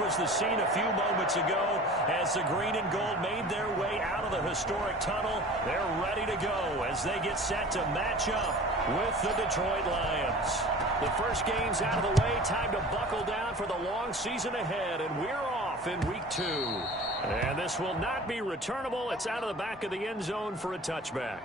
was the scene a few moments ago as the green and gold made their way out of the historic tunnel. They're ready to go as they get set to match up with the Detroit Lions. The first game's out of the way. Time to buckle down for the long season ahead, and we're off in week 2. And this will not be returnable. It's out of the back of the end zone for a touchback.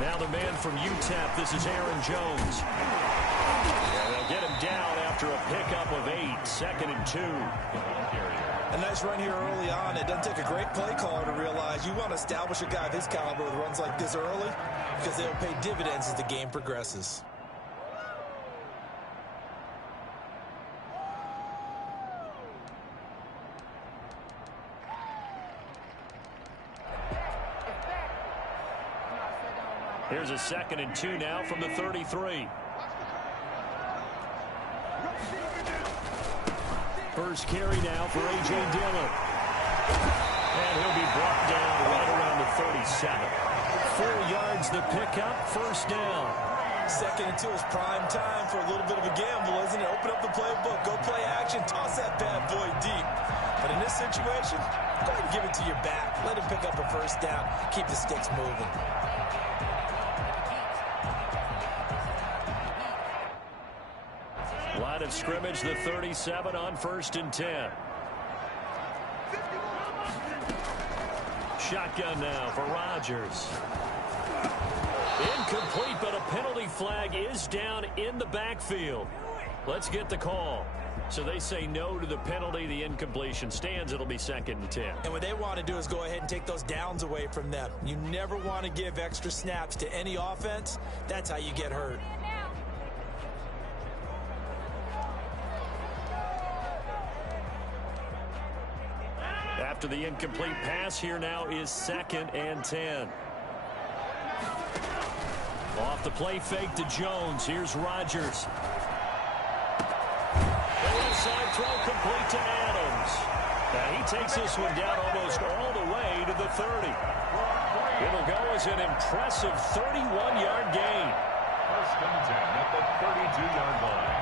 Now the man from UTEP, this is Aaron Jones. And they'll get him down after a pickup of 8, 2nd and 2. A nice run here early on. It doesn't take a great play caller to realize you want to establish a guy of his caliber with runs like this early because they'll pay dividends as the game progresses. Here's a 2nd and 2 now from the 33. First carry now for A.J. Dillon. And he'll be brought down right around the 37. 4 yards the pickup, first down. 2nd and 2 is prime time for a little bit of a gamble, isn't it? Open up the playbook, go play action, toss that bad boy deep. But in this situation, go ahead and give it to your back. Let him pick up a first down, keep the sticks moving. Line of scrimmage, the 37 on 1st and 10. Shotgun now for Rodgers. Incomplete, but a penalty flag is down in the backfield. Let's get the call. So they say no to the penalty. The incompletion stands. It'll be 2nd and 10. And what they want to do is go ahead and take those downs away from them. You never want to give extra snaps to any offense. That's how you get hurt. After the incomplete pass, here now is 2nd and 10. Off the play fake to Jones. Here's Rodgers. The left side throw complete to Adams. Now he takes this one down almost all the way to the 30. It'll go as an impressive 31-yard gain. 1st and 10 at the 32-yard line.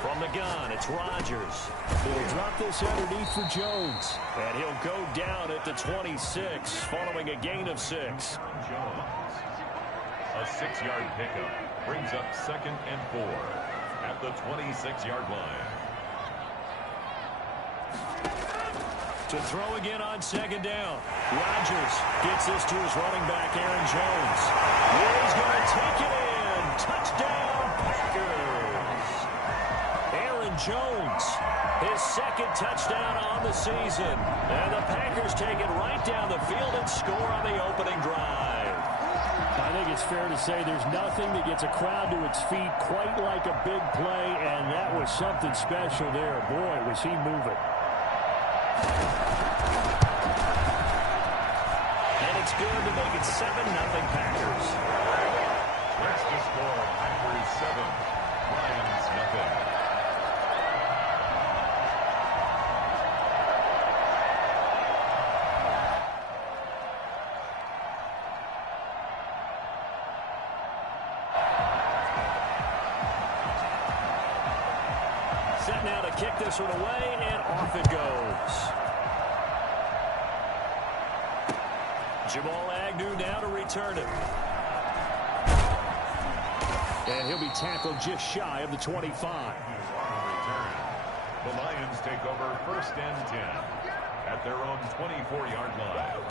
From the gun, it's Rodgers. He'll drop this underneath for Jones. And he'll go down at the 26, following a gain of 6. Jones. A 6-yard pickup brings up 2nd and 4 at the 26-yard line. To throw again on 2nd down. Rodgers gets this to his running back, Aaron Jones. He's going to take it in. Touchdown, Packers. Aaron Jones, his 2nd touchdown on the season. And the Packers take it right down the field and score on the opening drive. I think it's fair to say there's nothing that gets a crowd to its feet quite like a big play, and that was something special there. Boy, was he moving. And it's good to make it 7-0 Packers. That's the score. Packers 7, Lions nothing. Set now to kick this one away, and off it goes. Jamal Agnew now to return it. And he'll be tackled just shy of the 25. The Lions take over 1st and 10 at their own 24-yard line.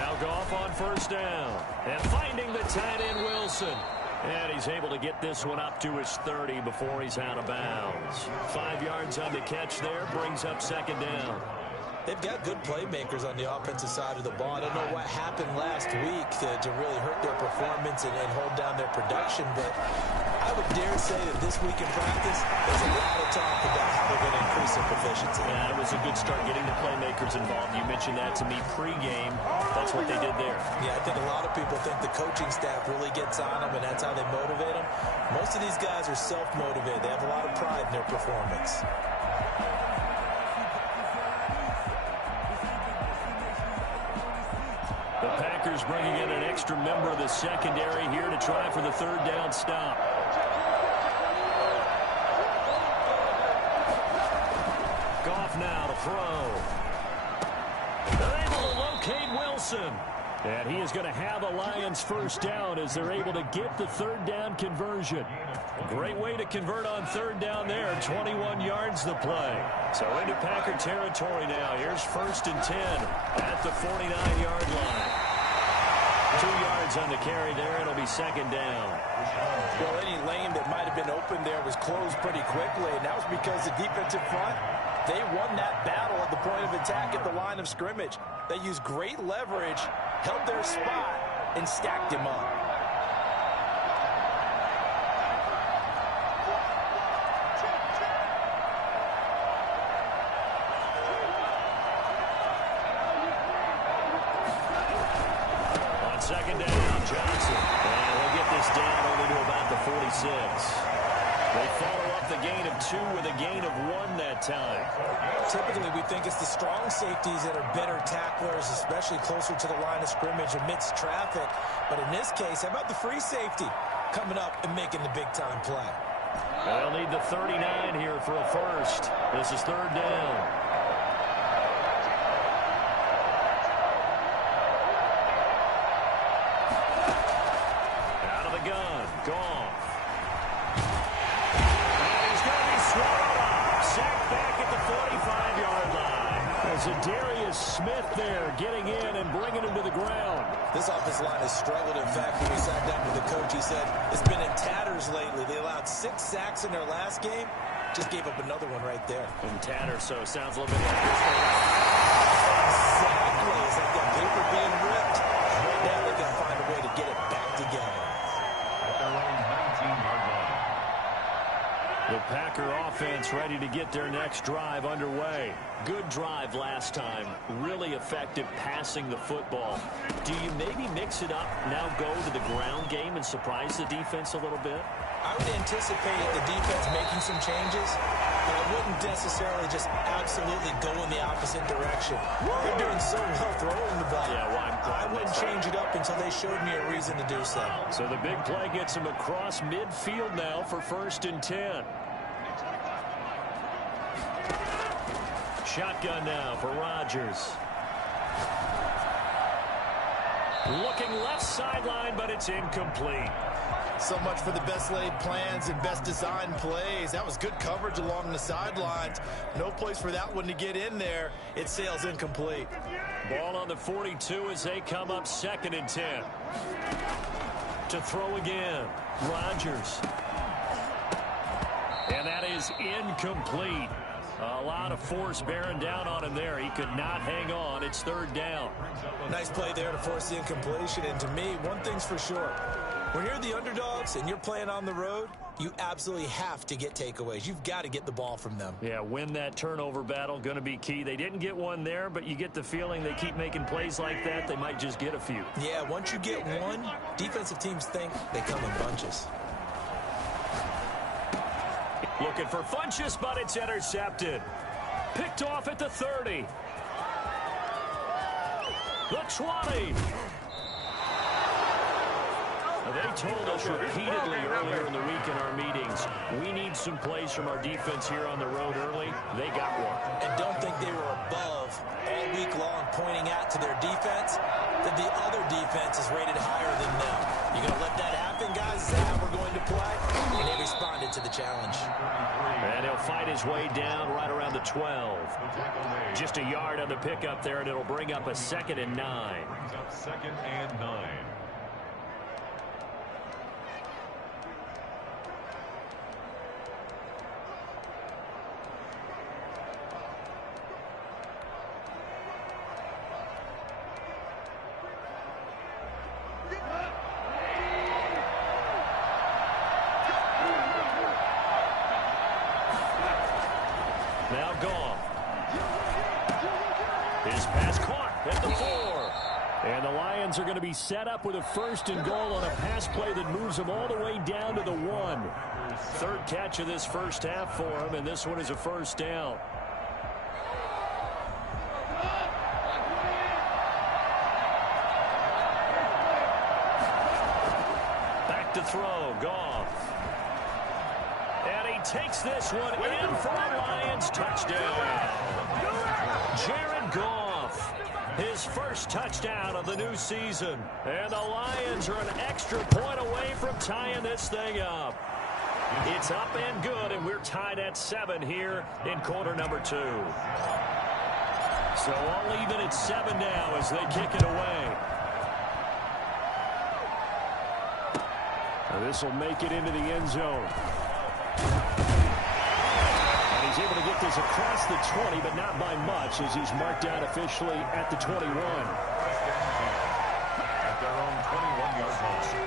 Now Goff on first down. And finding the tight end, Wilson. And he's able to get this one up to his 30 before he's out of bounds. 5 yards on the catch there, brings up second down. They've got good playmakers on the offensive side of the ball. I don't know what happened last week to really hurt their performance and hold down their production, but I would dare say that this week in practice, there's a lot of talk about how they're going to increase their proficiency. Yeah, it was a good start getting the playmakers involved. You mentioned that to me pregame. That's what they did there. Yeah, I think a lot of people think the coaching staff really gets on them, and that's how they motivate them. Most of these guys are self-motivated. They have a lot of pride in their performance. The Packers bringing in an extra member of the secondary here to try for the third down stop. Goff now to throw. They're able to locate Wilson. And he is going to have a Lions first down as they're able to get the third down conversion. Great way to convert on third down there. 21 yards the play. So into Packer territory now. Here's 1st and 10 at the 49-yard line. 2 yards on the carry there. It'll be second down. Well, any lane that might have been open there was closed pretty quickly, and that was because the defensive front, they won that battle at the point of attack at the line of scrimmage. They used great leverage, held their spot, and stacked him up. On second down, Johnson. And he'll get this down only to about the 46. They follow up the gain of 2 with a gain of 1 that time. Typically, we think it's the strong safeties that are better tacklers, especially closer to the line of scrimmage amidst traffic. But in this case, how about the free safety coming up and making the big-time play? They'll need the 39 here for a first. This is third down. Out of the gun, Goff. Sacked back at the 45-yard line. There's a Darius Smith there getting in and bringing him to the ground. This offensive line has struggled. In fact, when we sat down with the coach, he said it's been in tatters lately. They allowed 6 sacks in their last game. Just gave up another one right there. In tatters, so it sounds a little bit like this. Exactly. It's like that paper being ripped. Right now, they're going to find a way to get it back together. At their own 19-yard line. The Packer offense ready to get their next drive underway. Good drive last time. Really effective passing the football. Do you maybe mix it up, now go to the ground game and surprise the defense a little bit? I would anticipate the defense making some changes, but I wouldn't necessarily just absolutely go in the opposite direction. They're doing so well throwing the ball. Yeah, well, I wouldn't change it up until they showed me a reason to do so. So the big play gets him across midfield now for 1st and 10. Shotgun now for Rodgers. Looking left sideline, but it's incomplete. So much for the best laid plans and best designed plays. That was good coverage along the sidelines. No place for that one to get in there. It sails incomplete. Ball on the 42 as they come up 2nd and 10. To throw again, Rodgers. And that is incomplete. A lot of force bearing down on him there. He could not hang on. It's 3rd down. Nice play there to force the incompletion. And to me, one thing's for sure. When you're the underdogs and you're playing on the road, you absolutely have to get takeaways. You've got to get the ball from them. Yeah, win that turnover battle, going to be key. They didn't get one there, but you get the feeling they keep making plays like that, they might just get a few. Yeah, once you get one, defensive teams think they come in bunches. Looking for Funchess, but it's intercepted. Picked off at the 30. The 20. They told us repeatedly earlier in the week in our meetings, we need some plays from our defense here on the road early. They got one. And don't think they were above all week long pointing out to their defense that the other defense is rated higher than them. You're going to let that happen, guys? Is that how we're going to play? And they responded to the challenge. And he'll fight his his way down right around the 12. Just a yard on the pickup there, and it'll bring up a 2nd and 9. Brings up 2nd and 9. Now Goff. His pass caught at the 4. And the Lions are going to be set up with a 1st and goal on a pass play that moves them all the way down to the 1. 3rd catch of this first half for him, and this one is a 1st down. Back to throw, Goff. And he takes this one in for a Lions touchdown. Jared Goff, his first touchdown of the new season. And the Lions are an extra point away from tying this thing up. It's up and good, and we're tied at 7 here in quarter number 2. So all even at 7 now as they kick it away. Now this will make it into the end zone. And he's able to get this across the 20, but not by much, as he's marked down officially at the 21. At their own 21-yard line.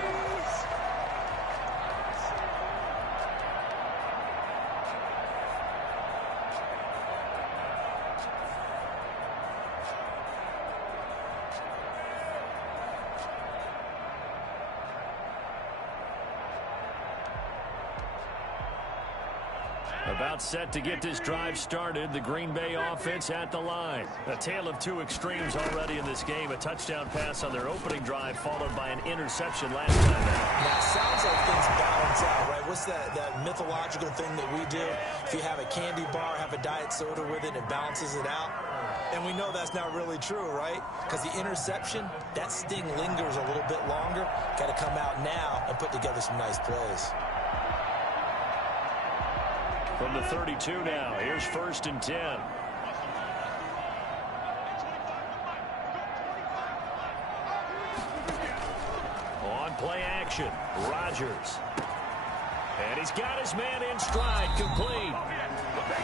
About set to get this drive started. The Green Bay offense at the line. A tale of two extremes already in this game. A touchdown pass on their opening drive followed by an interception last time out. Now, it sounds like things balance out, right? What's that mythological thing that we do? If you have a candy bar, have a diet soda with it, it balances it out. And we know that's not really true, right? Because the interception, that sting lingers a little bit longer. Got to come out now and put together some nice plays. From the 32 now, here's 1st and 10. On play action, Rodgers. And he's got his man in stride, complete.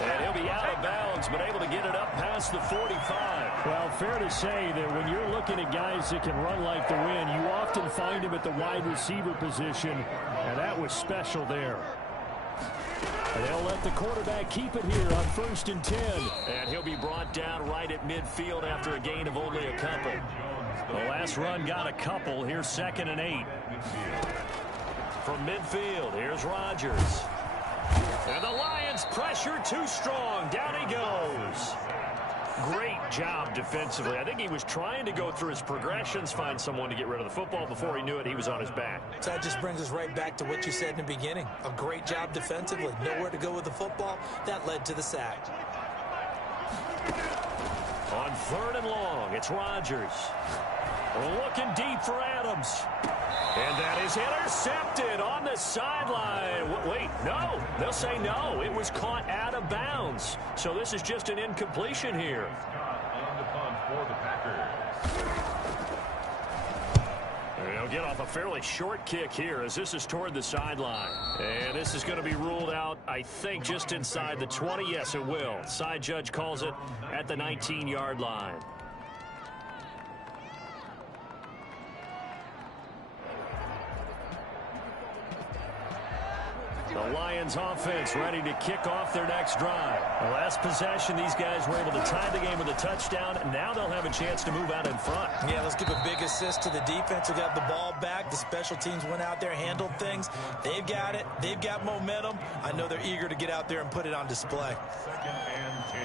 And he'll be out of bounds, but able to get it up past the 45. Well, fair to say that when you're looking at guys that can run like the wind, you often find him at the wide receiver position, and that was special there. And they'll let the quarterback keep it here on 1st and 10. And he'll be brought down right at midfield after a gain of only a couple. The last run got a couple. Here's 2nd and 8. From midfield, here's Rodgers. And the Lions pressure too strong. Down he goes. Great job defensively. I think he was trying to go through his progressions, find someone to get rid of the football. Before he knew it, he was on his back. So that just brings us right back to what you said in the beginning. A great job defensively. Nowhere to go with the football. That led to the sack. On 3rd and long, it's Rodgers. Looking deep for Adams. And that is intercepted on the sideline. Wait, no. They'll say no. It was caught out of bounds. So this is just an incompletion here. On the punt for the Packers. They'll get off a fairly short kick here as this is toward the sideline. And this is going to be ruled out, I think, just inside the 20. Yes, it will. Side judge calls it at the 19-yard line. The Lions offense ready to kick off their next drive. The last possession, these guys were able to tie the game with a touchdown. Now they'll have a chance to move out in front. Yeah, let's give a big assist to the defense who got the ball back. The special teams went out there, handled things. They've got it. They've got momentum. I know they're eager to get out there and put it on display. 2nd and 10.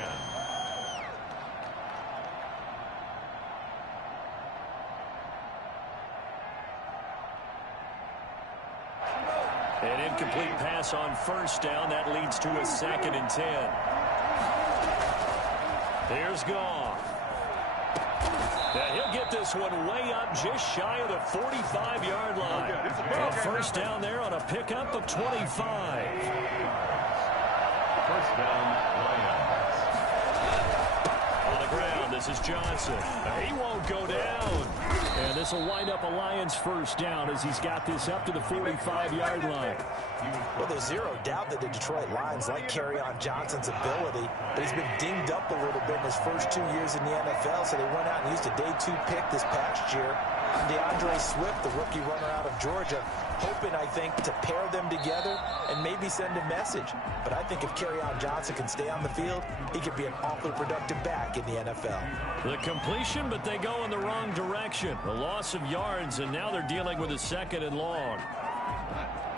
An incomplete pass on 1st down. That leads to a 2nd and 10. Here's Goff. And he'll get this one way up just shy of the 45-yard line. A 1st down there on a pickup of 25. First down, Lions. On the ground, this is Johnson. He won't go down. And this will wind up a Lions first down as he's got this up to the 45-yard line. Well, there's zero doubt that the Detroit Lions like Kerryon Johnson's ability, but he's been dinged up a little bit in his first 2 years in the NFL, so they went out and used a day 2 pick this past year. DeAndre Swift, the rookie runner out of Georgia, hoping, I think, to pair them together and maybe send a message. But I think if Kerryon Johnson can stay on the field, he could be an awfully productive back in the NFL. The completion, but they go in the wrong direction. A loss of yards, and now they're dealing with a 2nd and long.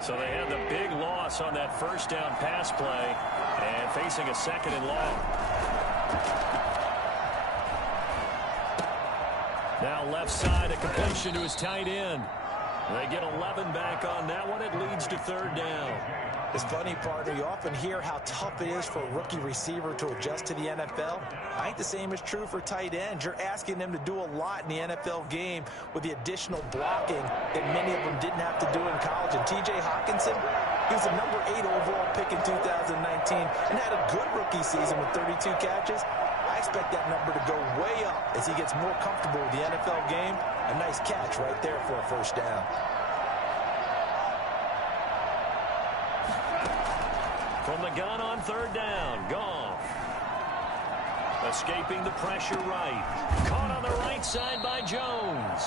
So they had the big loss on that first down pass play and facing a 2nd and long. Now left side, a completion to his tight end. They get 11 back on that one. It leads to 3rd down. It's funny, partner, you often hear how tough it is for a rookie receiver to adjust to the NFL. I think the same is true for tight ends. You're asking them to do a lot in the NFL game with the additional blocking that many of them didn't have to do in college. And T.J. Hockenson, he was a number 8 overall pick in 2019 and had a good rookie season with 32 catches. I expect that number to go way up as he gets more comfortable with the NFL game. A nice catch right there for a first down. From the gun on 3rd down, Goff. Escaping the pressure right. Caught on the right side by Jones.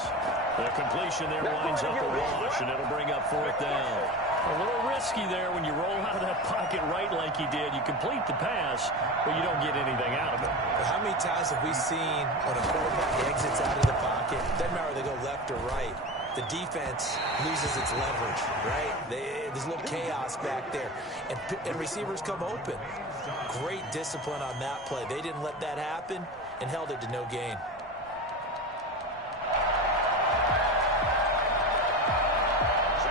The completion there winds up a wash, and it'll bring up 4th down. A little risky there when you roll out of that pocket right like he did. You complete the pass, but you don't get anything out of it. How many times have we seen when a quarterback exits out of the pocket, doesn't matter whether they go left or right, the defense loses its leverage, right? There's a little chaos back there, and receivers come open. Great discipline on that play. They didn't let that happen and held it to no gain.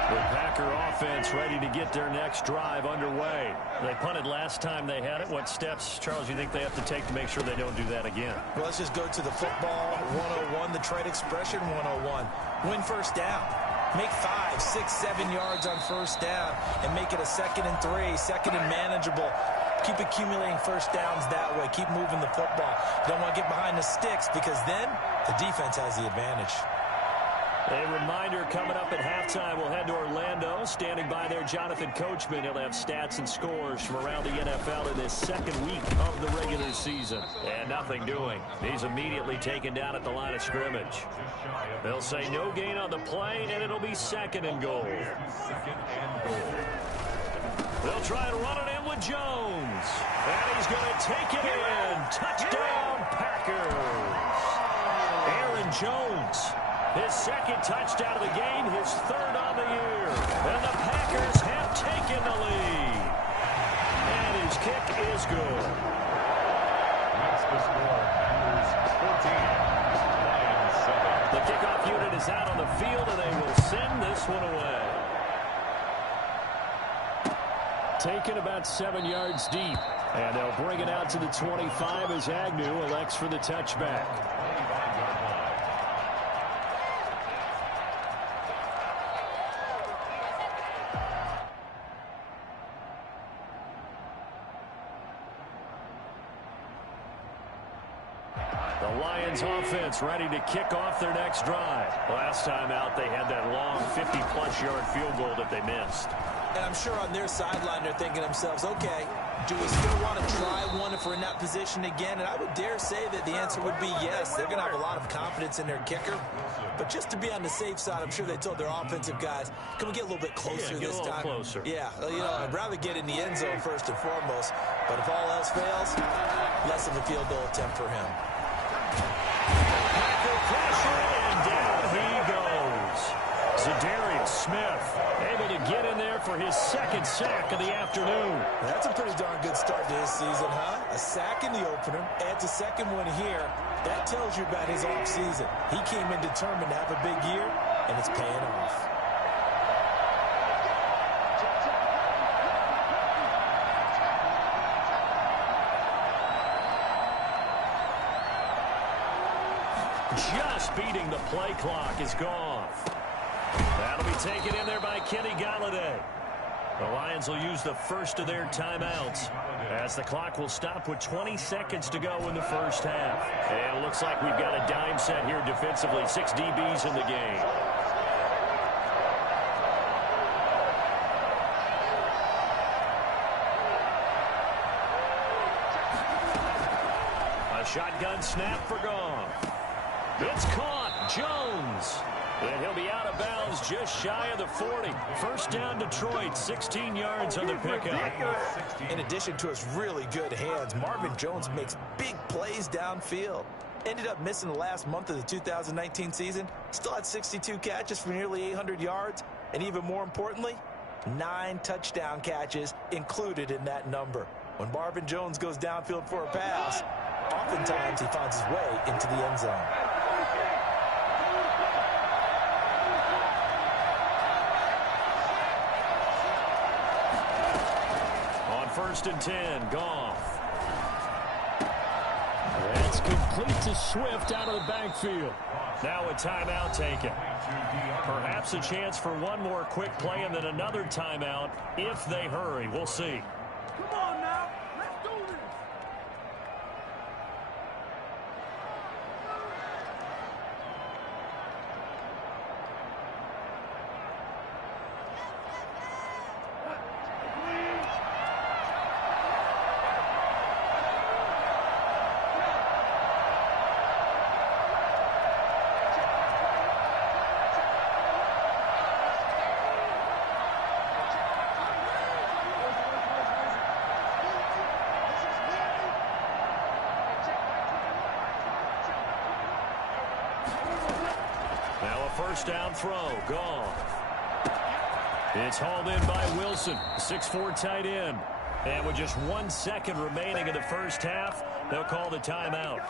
The Packer offense ready to get their next drive underway. They punted last time they had it. What steps, Charles, you think they have to take to make sure they don't do that again? Well, let's just go to the football 101, the trade expression 101. Win first down. Make 5, 6, 7 yards on first down and make it a 2nd and 3, 2nd and manageable. Keep accumulating first downs that way. Keep moving the football. You don't want to get behind the sticks because then the defense has the advantage. A reminder coming up at halftime, we'll head to Orlando. Standing by there, Jonathan Coachman. He'll have stats and scores from around the NFL in this 2nd week of the regular season. And nothing doing. He's immediately taken down at the line of scrimmage. They'll say no gain on the play, and it'll be 2nd and goal. They'll try to run it in with Jones. And he's going to take it in. Touchdown, Packers. Aaron Jones. His 2nd touchdown of the game, his 3rd on the year. And the Packers have taken the lead. And his kick is good. That's the score. Packers 14, Lions 7. The kickoff unit is out on the field, and they will send this one away. Taken about 7 yards deep. And they'll bring it out to the 25 as Agnew elects for the touchback. The Lions offense ready to kick off their next drive. Last time out, they had that long 50-plus yard field goal that they missed. And I'm sure on their sideline they're thinking to themselves, okay, do we still want to try one if we're in that position again? And I would dare say that the answer would be yes. They're going to have a lot of confidence in their kicker. But just to be on the safe side, I'm sure they told their offensive guys, can we get a little bit closer this time? Closer. Yeah, you know, I'd rather get in the end zone first and foremost. But if all else fails, less of a field goal attempt for him. Packer pressure, and down he goes. Za'Darius Smith able to get in there for his 2nd sack of the afternoon. That's a pretty darn good start to his season, huh? A sack in the opener, adds a 2nd one here. That tells you about his offseason. He came in determined to have a big year, and it's paying off. Just beating the play clock is Goff. That'll be taken in there by Kenny Galladay. The Lions will use the first of their timeouts as the clock will stop with 20 seconds to go in the first half. And it looks like we've got a dime set here defensively. 6 DBs in the game. A shotgun snap for Goff. It's caught. Jones. And he'll be out of bounds just shy of the 40. First down Detroit, 16 yards on the pickup. In addition to his really good hands, Marvin Jones makes big plays downfield. Ended up missing the last month of the 2019 season. Still had 62 catches for nearly 800 yards. And even more importantly, 9 touchdown catches included in that number. When Marvin Jones goes downfield for a pass, oftentimes he finds his way into the end zone. First and 10, Goff. That's complete to Swift out of the backfield. Now a timeout taken. Perhaps a chance for one more quick play and then another timeout if they hurry. We'll see. Come on now, let's do this. First down throw, Goff. It's hauled in by Wilson, 6'4" tight end. And with just 1 second remaining in the first half, they'll call the timeout.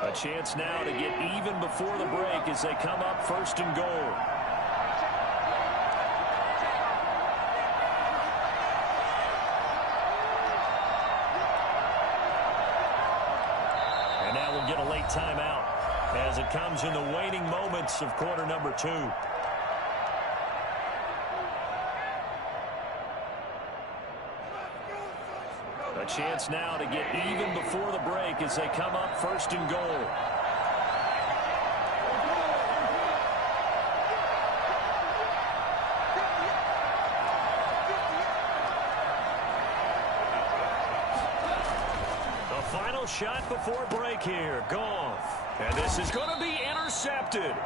A chance now to get even before the break as they come up first and goal. And now we'll get a late timeout as it comes in the waning moments of quarter number 2. A chance now to get even before the break as they come up first and goal. Final shot before break here. Goff. And this is going to be intercepted.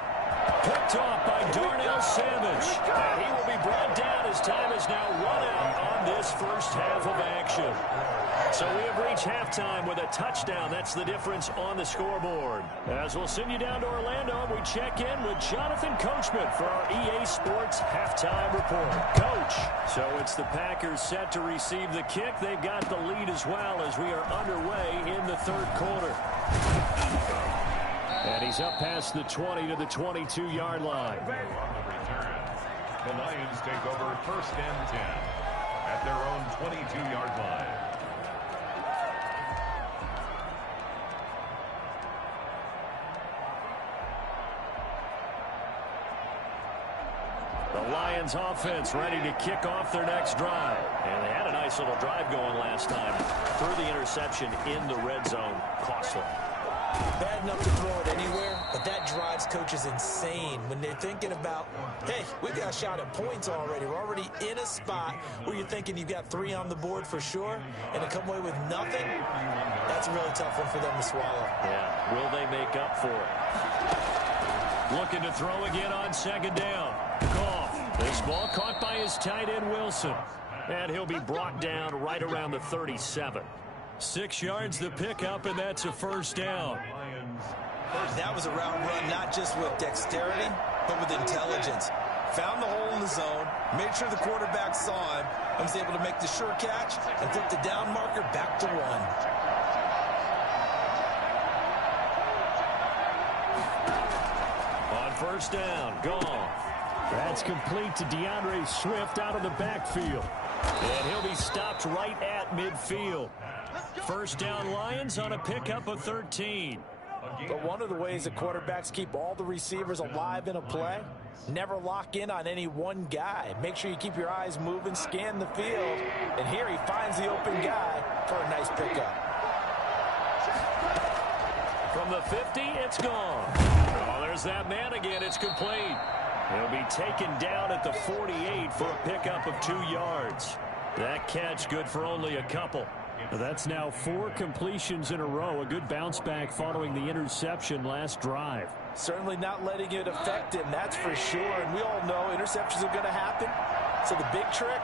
Picked off by Darnell Savage. And he will be brought down as time is now run out on this first half of action. So we have reached halftime with a touchdown. That's the difference on the scoreboard. As we'll send you down to Orlando, we check in with Jonathan Coachman for our EA Sports Halftime Report. Coach. So it's the Packers set to receive the kick. They've got the lead as well as we are underway in the third quarter. And he's up past the 20 to the 22-yard line. On the return, the Lions take over first and 10 at their own 22-yard line. The Lions offense ready to kick off their next drive. And they had a nice little drive going last time. Threw the interception in the red zone. Costly. Bad enough to throw it anywhere, but that drives coaches insane when they're thinking about, hey, we've got a shot at points already. We're already in a spot where you're thinking you've got 3 on the board for sure, and to come away with nothing, that's a really tough one for them to swallow. Yeah, will they make up for it? Looking to throw again on second down. Goff. This ball caught by his tight end, Wilson. And he'll be brought down right around the 37. 6 yards the pickup, and that's a first down. That was a route run not just with dexterity, but with intelligence. Found the hole in the zone, made sure the quarterback saw him, and was able to make the sure catch and flip the down marker back to 1. On first down, Goff. That's complete to DeAndre Swift out of the backfield. And he'll be stopped right at midfield. First down Lions on a pickup of 13. But one of the ways that quarterbacks keep all the receivers alive in a play, never lock in on any one guy. Make sure you keep your eyes moving, scan the field, and here he finds the open guy for a nice pickup. From the 50, it's gone. Oh, there's that man again. It's complete. He'll be taken down at the 48 for a pickup of 2 yards. That catch good for only a couple. That's now 4 completions in a row. A good bounce back following the interception last drive. Certainly not letting it affect him, that's for sure. And we all know interceptions are going to happen. So the big trick,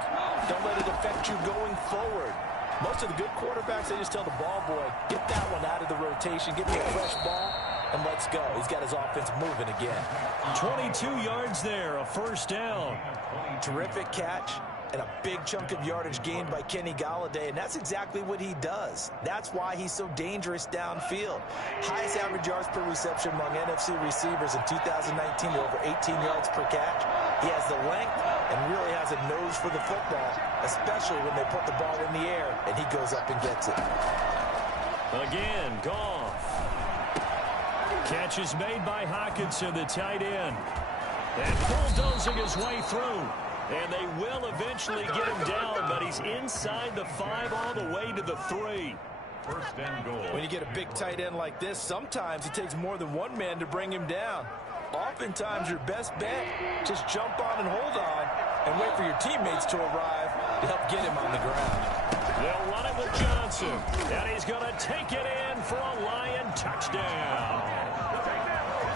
don't let it affect you going forward. Most of the good quarterbacks, they just tell the ball boy, get that one out of the rotation, give me a fresh ball, and let's go. He's got his offense moving again. 22 yards there, a first down. Terrific catch. And a big chunk of yardage gained by Kenny Golladay, and that's exactly what he does. That's why he's so dangerous downfield. Highest average yards per reception among NFC receivers in 2019 to over 18 yards per catch. He has the length and really has a nose for the football, especially when they put the ball in the air and he goes up and gets it. Again, Goff. Catch is made by Hockenson, the tight end. And bulldozing his way through. And they will eventually get him down, but he's inside the 5 all the way to the 3. First and goal. When you get a big tight end like this, sometimes it takes more than one man to bring him down. Oftentimes, your best bet, just jump on and hold on and wait for your teammates to arrive to help get him on the ground. They'll run it with Johnson, and he's going to take it in for a Lion touchdown.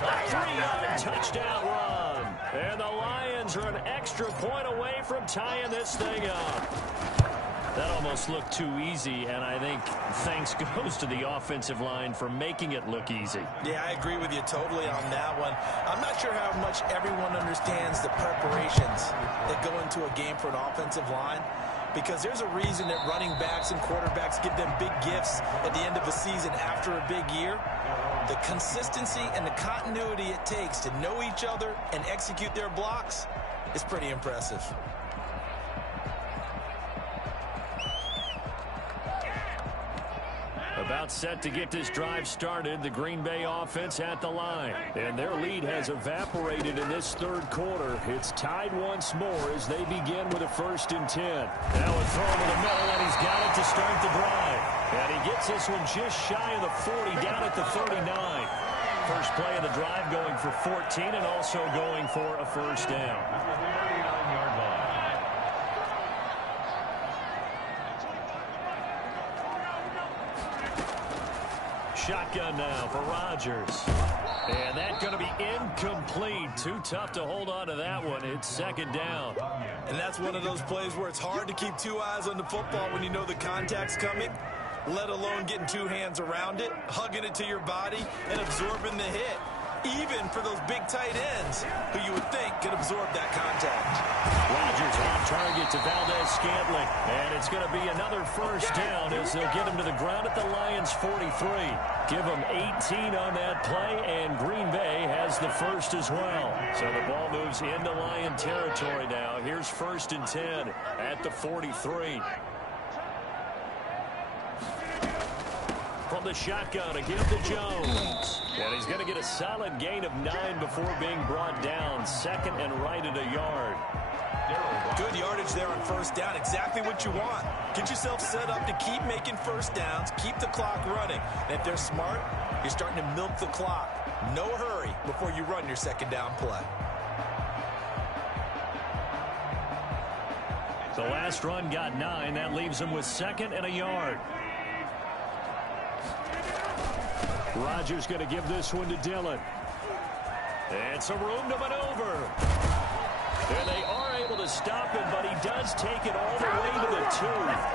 A 3-yard touchdown run. And the Lions are an extra point away from tying this thing up. That almost looked too easy, and I think thanks goes to the offensive line for making it look easy. Yeah, I agree with you totally on that one. I'm not sure how much everyone understands the preparations that go into a game for an offensive line, because there's a reason that running backs and quarterbacks give them big gifts at the end of a season after a big year. The consistency and the continuity it takes to know each other and execute their blocks is pretty impressive. About set to get this drive started, the Green Bay offense at the line. And their lead has evaporated in this third quarter. It's tied once more as they begin with a 1st and 10. Now a throw over the middle, and he's got it to start the drive. And he gets this one just shy of the 40, down at the 39. First play of the drive going for 14 and also going for a first down. 39-yard line. Shotgun now for Rodgers. And that's going to be incomplete. Too tough to hold on to that one. It's 2nd down. And that's one of those plays where it's hard to keep 2 eyes on the football when you know the contact's coming, let alone getting 2 hands around it, hugging it to your body, and absorbing the hit. Even for those big tight ends who you would think could absorb that contact. Rodgers off target to Valdez-Scantling. And it's going to be another first down as they'll get him to the ground at the Lions' 43. Give them 18 on that play, and Green Bay has the first as well. So the ball moves into Lion territory now. Here's 1st and 10 at the 43. From the shotgun, a give to Jones. And he's going to get a solid gain of 9 before being brought down. 2nd and right at a yard. Good yardage there on 1st down. Exactly what you want. Get yourself set up to keep making 1st downs. Keep the clock running. And if they're smart, you're starting to milk the clock. No hurry before you run your 2nd down play. The last run got 9. That leaves him with 2nd and a yard. Rodgers going to give this one to Dillon. And some room to maneuver. And they are able to stop him, but he does take it all the way to the 2.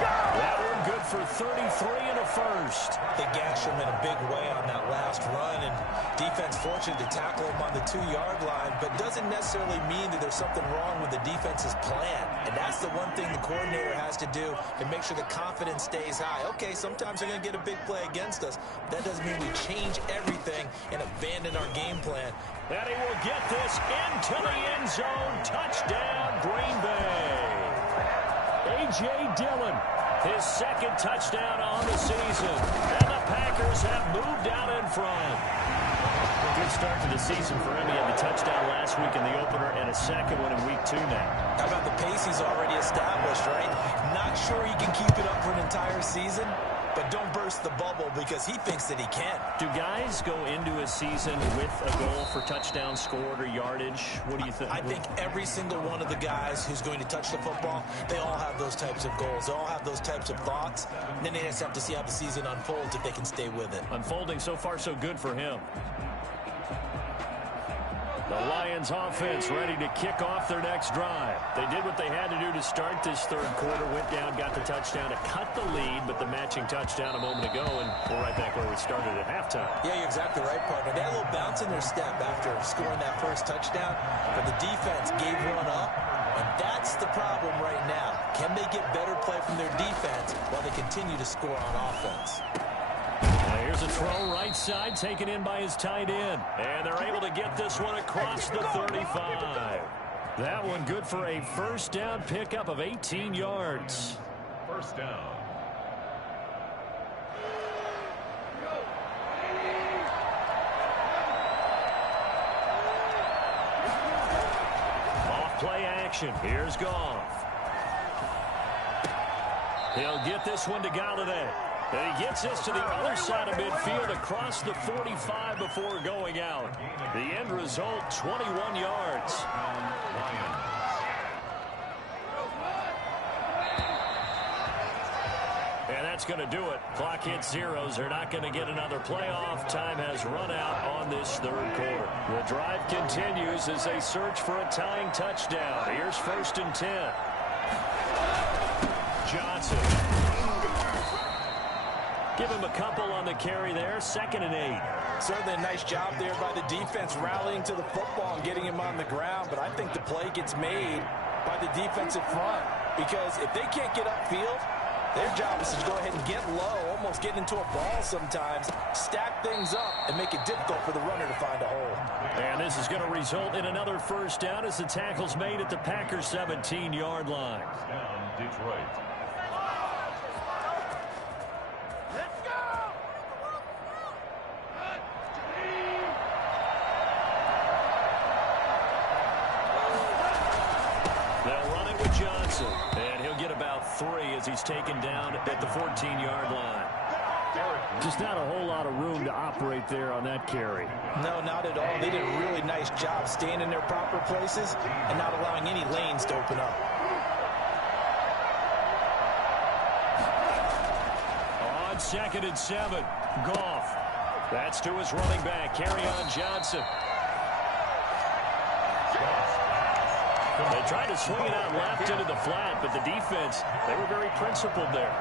That one good for 33 and a first. They gashed him in a big way on that last run, and defense fortunate to tackle him on the 2-yard line, but doesn't necessarily mean that there's something wrong with the defense's plan. And that's the one thing the coordinator has to do to make sure the confidence stays high. Okay, sometimes they're going to get a big play against us. That doesn't mean we change everything and abandon our game plan. And he will get this into the end zone. Touchdown, Green Bay. A.J. Dillon, his 2nd touchdown on the season. And the Packers have moved out in front. Good start to the season for him. He had the touchdown last week in the opener and a second one in week 2 now. How about the pace he's already established, right? Not sure he can keep it up for an entire season, but don't burst the bubble because he thinks that he can. Do guys go into a season with a goal for touchdown scored or yardage? What do you think? I think every single one of the guys who's going to touch the football, they all have those types of goals. They all have those types of thoughts. And then they just have to see how the season unfolds if they can stay with it. Unfolding so far so good for him. The Lions offense ready to kick off their next drive. They did what they had to do to start this third quarter. Went down, got the touchdown to cut the lead, but the matching touchdown a moment ago, and we're right back where we started at halftime. Yeah, you're exactly right, partner. They had a little bounce in their step after scoring that first touchdown, but the defense gave one up, and that's the problem right now. Can they get better play from their defense while they continue to score on offense? Here's a throw right side taken in by his tight end. And they're able to get this one across the 35. That one good for a first down pickup of 18 yards. First down. Off play action. Here's Goff. He'll get this one to Galladay. And he gets this to the other side of midfield across the 45 before going out. The end result, 21 yards. And that's going to do it. Clock hits zeros. They're not going to get another playoff. Time has run out on this third quarter. The drive continues as they search for a tying touchdown. Here's 1st and 10. Johnson. Give him a couple on the carry there. 2nd and 8. Certainly a nice job there by the defense rallying to the football and getting him on the ground. But I think the play gets made by the defensive front because if they can't get upfield, their job is to go ahead and get low, almost get into a ball sometimes, stack things up, and make it difficult for the runner to find a hole. And this is going to result in another first down as the tackle's made at the Packers' 17-yard line. Down Detroit. And he'll get about 3 as he's taken down at the 14-yard line. Just not a whole lot of room to operate there on that carry. No, not at all. They did a really nice job staying in their proper places and not allowing any lanes to open up. On 2nd and 7, Goff. That's to his running back, Kerryon Johnson. They tried to swing it out left into the flat, but the defense, they were very principled there.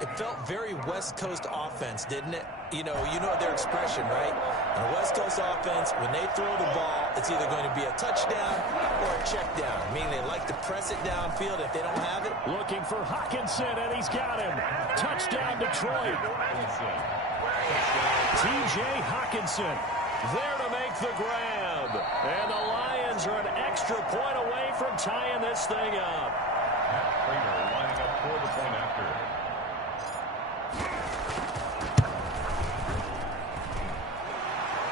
It felt very West Coast offense, didn't it? You know their expression, right? In a West Coast offense, when they throw the ball, it's either going to be a touchdown or a check down, meaning they like to press it downfield if they don't have it. Looking for Hockenson, and he's got him. Touchdown, Detroit. T.J. Hockenson there to make the grab. And the Lions are an extra point away from tying this thing up. Matt Prater lining up for the point after.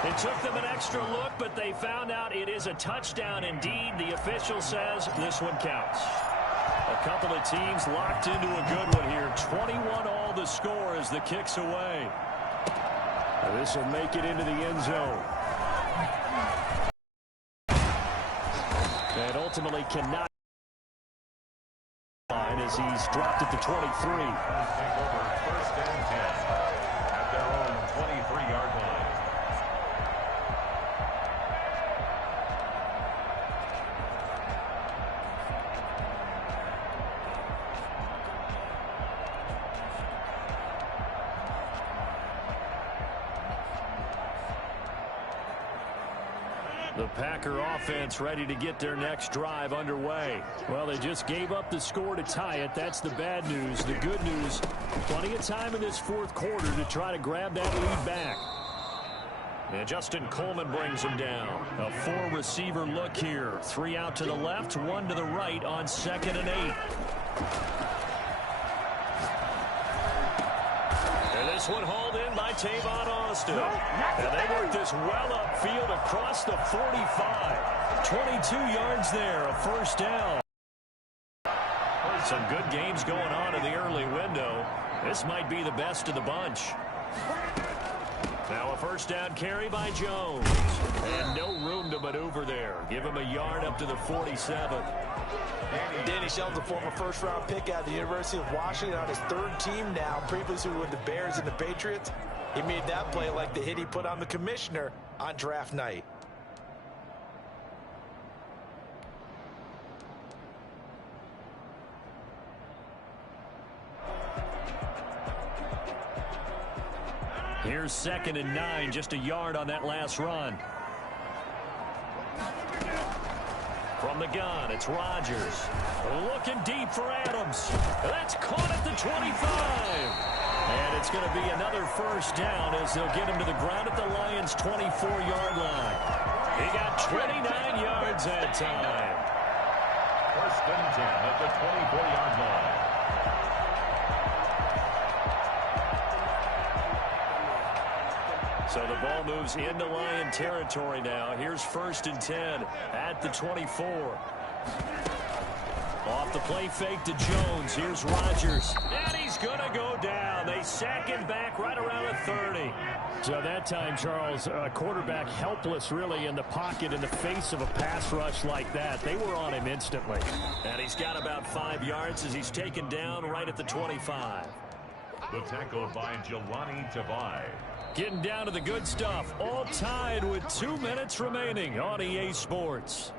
It took them an extra look, but they found out it is a touchdown indeed. The official says this one counts. A couple of teams locked into a good one here. 21 all the score as the kick's away. This will make it into the end zone. And ultimately cannot as he's dropped it to 23. Take over 1st and 10 at their own 23-yard line. The Packer offense ready to get their next drive underway. Well, they just gave up the score to tie it. That's the bad news. The good news, plenty of time in this 4th quarter to try to grab that lead back. And Justin Coleman brings him down. A 4-receiver look here. 3 out to the left, 1 to the right on 2nd and 8. And this one hauled in by Tavon Austin. And they work this well upfield across the 45. 22 yards there, a first down. Some good games going on in the early window. This might be the best of the bunch. Now a first down carry by Jones. And no room to maneuver there. Give him a yard up to the 47. Danny Shelton's a former first-round pick out of the University of Washington on his third team now, previously with the Bears and the Patriots. He made that play like the hit he put on the commissioner on draft night. Here's 2nd and 9, just a yard on that last run. From the gun, it's Rodgers. Looking deep for Adams. That's caught at the 25. And it's going to be another first down as they'll get him to the ground at the Lions' 24-yard line. He got 29 yards that time. 1st and 10 at the 24-yard line. So the ball moves into Lion territory now. Here's 1st and 10 at the 24. Off the play fake to Jones. Here's Rodgers. And he's going to go down. They sack him back right around the 30. So that time, Charles, a quarterback helpless really in the pocket in the face of a pass rush like that. They were on him instantly. And he's got about 5 yards as he's taken down right at the 25. The tackle by Jelani Tavai. Getting down to the good stuff. All tied with 2 minutes remaining on EA Sports.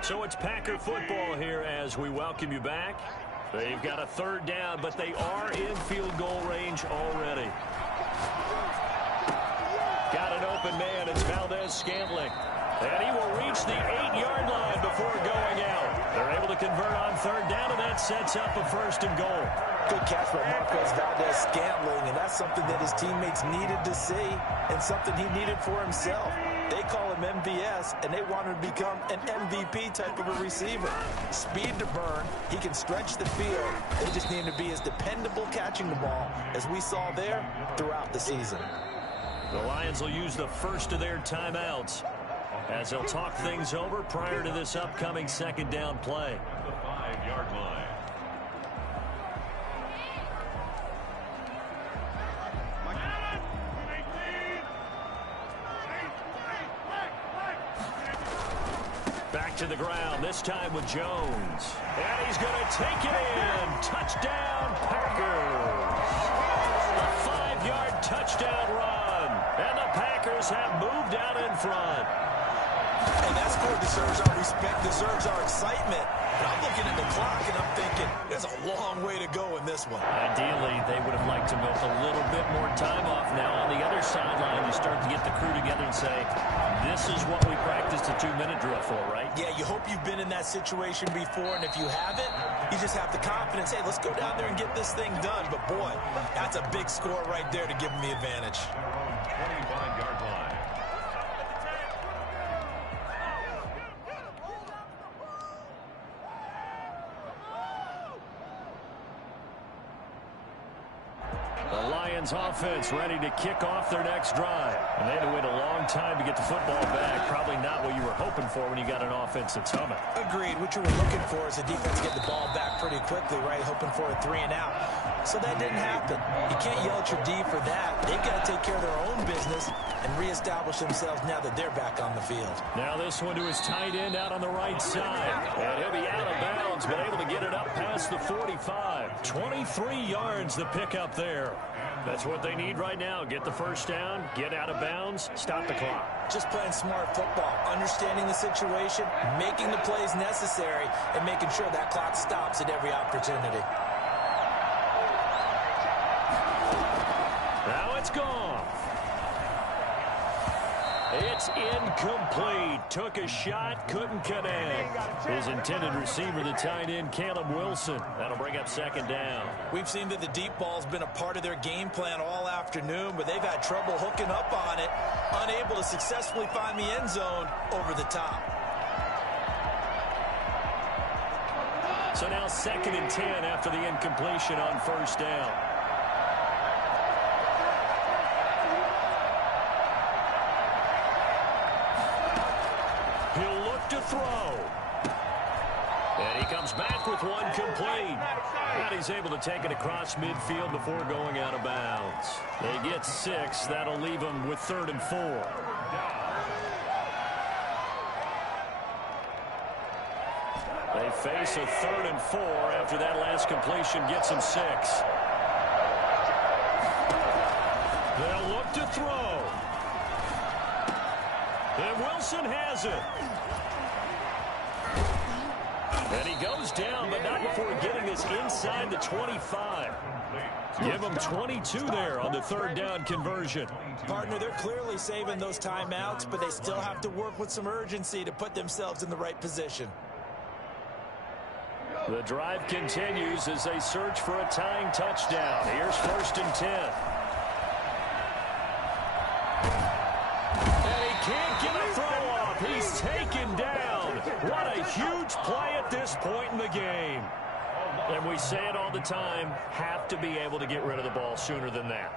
So it's Packer football here as we welcome you back. They've got a 3rd down, but they are in field goal range already. Got an open man. It's Valdez-Scantling. And he will reach the 8-yard line before going out. They're able to convert on 3rd down, and that sets up a 1st and goal. Good catch by Marquez Valdez-Scantling, and that's something that his teammates needed to see and something he needed for himself. They call him MVS, and they want him to become an MVP type of a receiver. Speed to burn. He can stretch the field. They just need him to be as dependable catching the ball as we saw there throughout the season. The Lions will use the first of their timeouts as they'll talk things over prior to this upcoming 2nd down play. The 5-yard line. Back to the ground, this time with Jones. And he's going to take it in. Touchdown, Packers. A 5-yard touchdown run. And the Packers have moved out in front. And that score deserves our respect, deserves our excitement. And I'm looking at the clock and I'm thinking, there's a long way to go in this one. Ideally, they would have liked to milk a little bit more time off. Now, on the other sideline, you start to get the crew together and say, this is what we practiced a 2-minute drill for, right? Yeah, you hope you've been in that situation before, and if you haven't, you just have the confidence, hey, let's go down there and get this thing done. But, boy, that's a big score right there to give them the advantage. 25-yard line. The Lions offense ready to kick off their next drive. And they had to wait a long time to get the football back. Probably not what you were hoping for when you got an offense that's humming. Agreed. What you were looking for is the defense get the ball back pretty quickly, right? Hoping for a 3 and out. So that didn't happen. You can't yell at your D for that. They've got to take care of their own business and reestablish themselves now that they're back on the field. Now this one to his tight end out on the right side. And he'll be out of bounds, but able to get it up past the 45. 23 yards the pickup there. That's what they need right now. Get the first down, get out of bounds, stop the clock. Just playing smart football, understanding the situation, making the plays necessary, and making sure that clock stops at every opportunity. Now it's gone. It's incomplete. Took a shot, couldn't connect. His intended receiver, the tight end, Caleb Wilson. That'll bring up second down. We've seen that the deep ball's been a part of their game plan all afternoon, but they've had trouble hooking up on it, unable to successfully find the end zone over the top. So now 2nd and 10 after the incompletion on first down. He'll look to throw. And he comes back with one complete. And he's able to take it across midfield before going out of bounds. They get 6. That'll leave them with 3rd and 4. They face a 3rd and 4 after that last completion gets them 6. They'll look to throw. And Wilson has it. And he goes down, but not before getting this inside the 25. Give them 22 there on the 3rd down conversion. Partner, they're clearly saving those timeouts, but they still have to work with some urgency to put themselves in the right position. The drive continues as they search for a tying touchdown. Here's 1st and 10. And he can't get a throw off. He's taken down. What a huge play at this point in the game. And we say it all the time, have to be able to get rid of the ball sooner than that.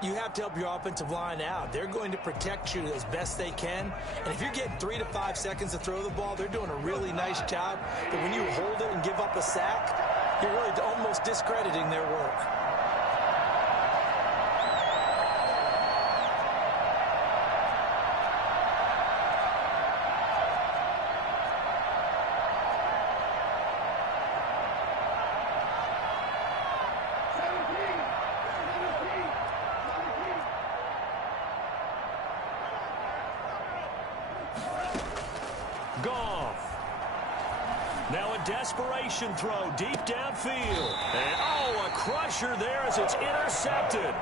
You have to help your offensive line out. They're going to protect you as best they can. And if you're getting 3 to 5 seconds to throw the ball, they're doing a really nice job. But when you hold it and give up a sack, you're really almost discrediting their work. Now a desperation throw deep downfield. And a crusher there as it's intercepted.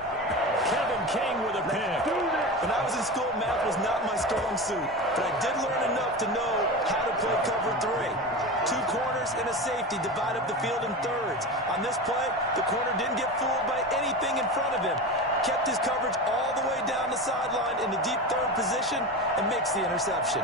Kevin King with a pick. When I was in school, math was not my strong suit, but I did learn enough to know how to play cover 3. 2 corners and a safety divide up the field in thirds. On this play, the corner didn't get fooled by anything in front of him. Kept his coverage all the way down the sideline in the deep 3rd position and makes the interception.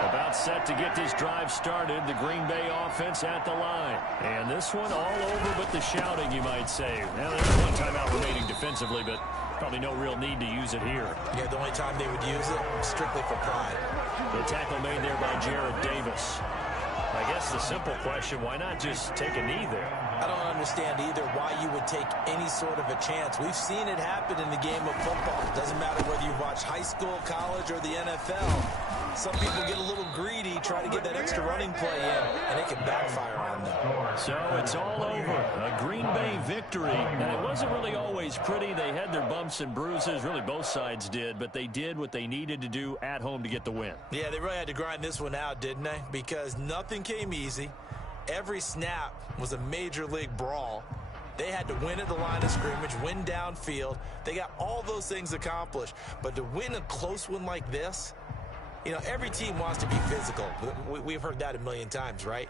About set to get this drive started, the Green Bay offense at the line. And this one all over but the shouting, you might say. Now, there's one timeout remaining defensively, but probably no real need to use it here. Yeah, the only time they would use it, strictly for pride. The tackle made there by Jared Davis. I guess the simple question, why not just take a knee there? I don't understand either why you would take any sort of a chance. We've seen it happen in the game of football. It doesn't matter whether you watch high school, college, or the NFL. Some people get a little greedy, try to get that extra running play in, and it can backfire on them. So it's all over. A Green Bay victory. And it wasn't really always pretty. They had their bumps and bruises. Really, both sides did. But they did what they needed to do at home to get the win. Yeah, they really had to grind this one out, didn't they? Because nothing came easy. Every snap was a major league brawl. They had to win at the line of scrimmage, win downfield. They got all those things accomplished. But to win a close one like this, you know, every team wants to be physical. We've heard that a million times, right?